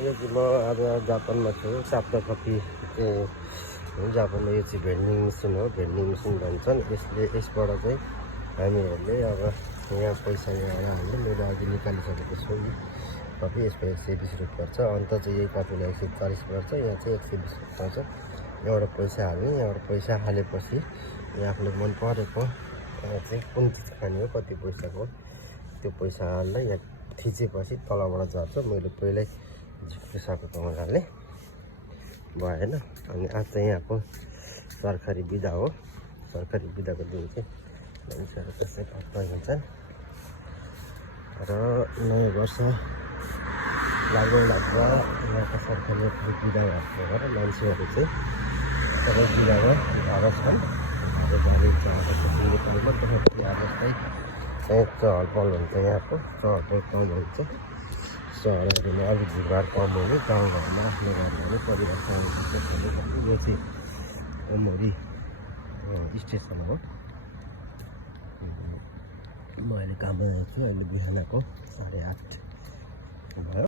यो चाहिँ म आज जापानमा छु। साप्ता कपी जापानमा यो चाहिँ भेन्डिङ मेसिन हो। भेन्डिङ मेसिन भन्छन्। यसबाट चाहिँ हामीहरूले अब यहाँ पैसा यहाँ हाल्ने मैले अघि निकालिसकेको छु नि कपी। यसको 120 रुपियाँ पर्छ। अन्त चाहिँ यही कपीलाई 140 पर्छ। यहाँ चाहिँ 120 रुपियाँ पर्छ। यहाँबाट पैसा हाल्ने। यहाँबाट पैसा हालेपछि यहाँ आफूले मन परेको चाहिँ कुन चिज खाने हो कति पैसाको त्यो पैसा हाल्दा यहाँ थिचेपछि तलबाट झर्छ। मैले पहिल्यै झिक्रिसकेको हुनाले भएन। अनि आज चाहिँ यहाँको सरकारी बिदा हो। सरकारी बिदाको दिन चाहिँ मान्छेहरू त्यसै भत्ता हुन्छन् र नयाँ वर्ष लाग्दै लाग्दा यहाँको सरकारी बिदा भएको भएर मान्छेहरू चाहिँ सबै बिदामा घर छन्। नेपालमा जस्तै चाहिँ चहल पहल हुन्छ। यहाँको चहल पहल कम हुन्छ। सहरहरूमा अलिक भिडभाड कम हुने, गाउँघरमा आफ्नो घरमा परिवारसँग यो चाहिँ अमरी स्टेसन हो। म अहिले काममा जान्छु। अहिले बिहानको 8:30 भयो।